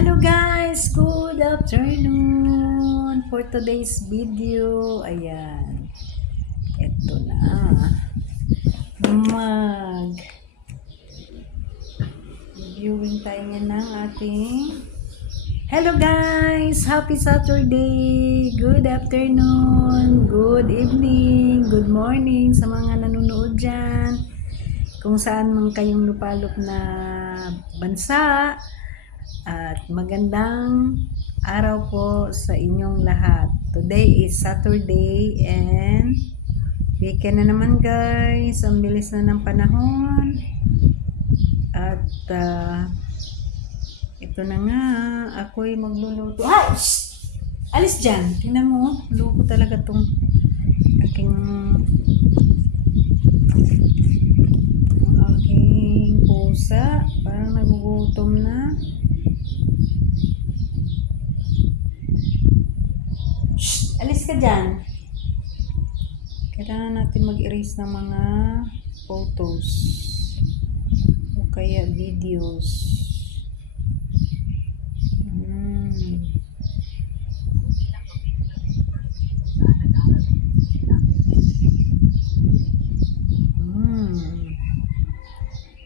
Hello guys! Good afternoon! For today's video, ayan, eto na, mag-viewing tayo ng ating Hello guys! Happy Saturday! Good afternoon! Good evening! Good morning sa mga nanonood dyan. Kung saan man kayong lupalop na bansa. At magandang araw po sa inyong lahat. Today is Saturday and weekend na naman guys. Ang bilis na ng panahon. At ito na nga, ako'y magluluto. Ay! Alis dyan! Tingnan mo, luko talaga tong aking pusa. Parang nagugutom na. Alis ka dyan. Kailangan natin mag-erase ng mga photos o kaya videos.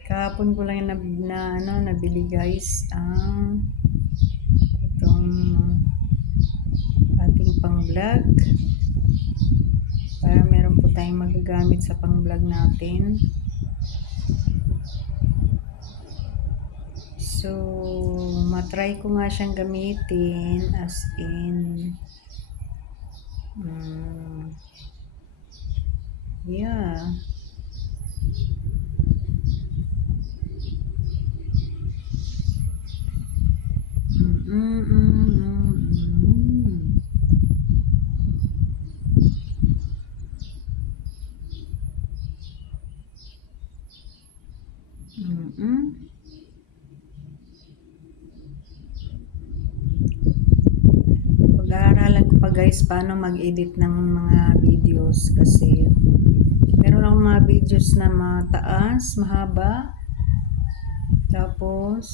Kahapon ko lang nabili guys ang itong ating pang-vlog para meron po tayong magagamit sa pang-vlog natin. So, matry ko nga siyang gamitin as in yeah. Pag-aaralan ko pa guys paano mag-edit ng mga videos kasi meron akong mga videos na mataas, mahaba, tapos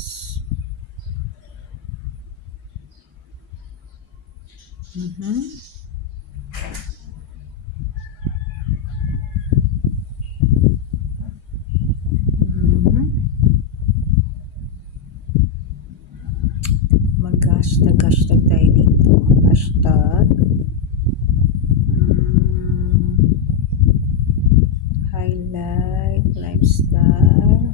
mag-hashtag tayo dito. Hashtag highlight lifestyle.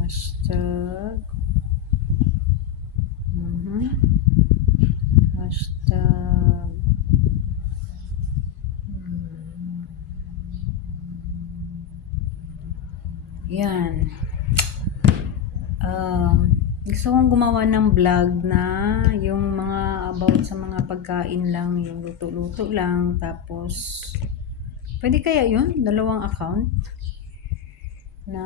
Hashtag hashtag yan. Gusto kong gumawa ng vlog na yung mga about sa mga pagkain lang, yung luto-luto lang, tapos pwede kaya yun? Dalawang account na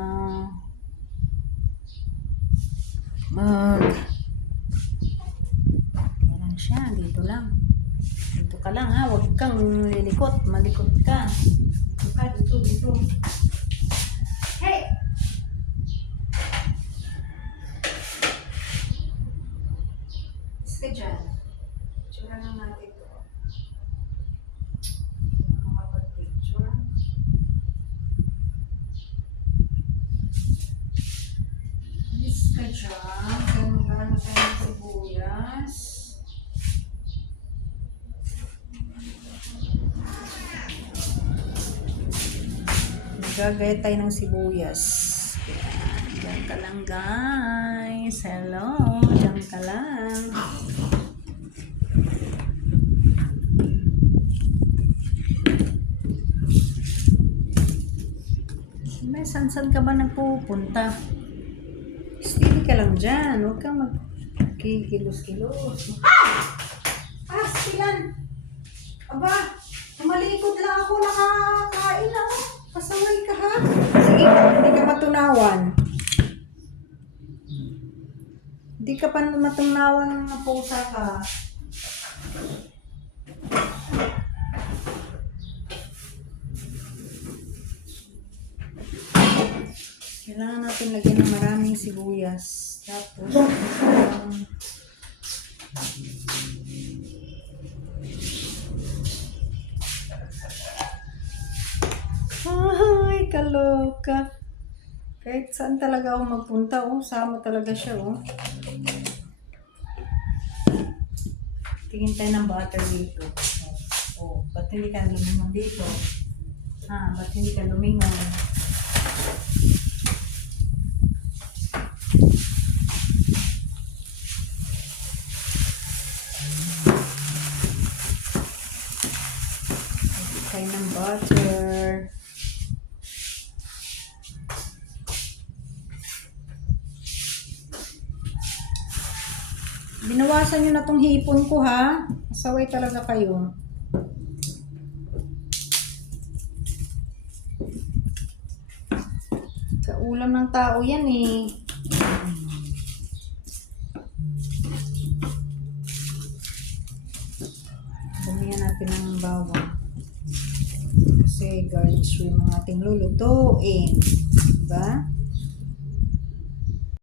yan siya, dito lang. Dito ka lang ha, huwag kang lilikot, malikot ka. Dito. Hey! Iska dyan. Tsura lang natin ito. Makapag-picture. Iska dyan. Magkano tayo ng sibuyas. Gagaya tayo ng sibuyas. Diyan ka lang guys. Hello. Diyan ka lang. San ka ba nagpupunta? Steady ka lang dyan. Huwag kang magkikilos-kilos. Silan. Aba, tumalikod lang ako nakakain lang. Pasaway ka ha. Sige, hindi ka matunawan. Hindi ka pa matunawan ng pusa ka. Kailangan natin lagyan ng maraming sibuyas. Tapos, ay, kaloka. Kahit saan talaga ako magpunta, oh. Sama talaga siya, oh. Tingin tayo ng butter dito. Oh, ba't hindi ka lumingon dito? Ba't hindi ka lumingon? Tayo ng butter. Binawasan nyo na tong hipon ko, ha? Masaway talaga kayo. Kaulam ng tao yan, eh. Damihan natin ng bawang. Kasi garlic shrimp ang ating lulutuin. Diba?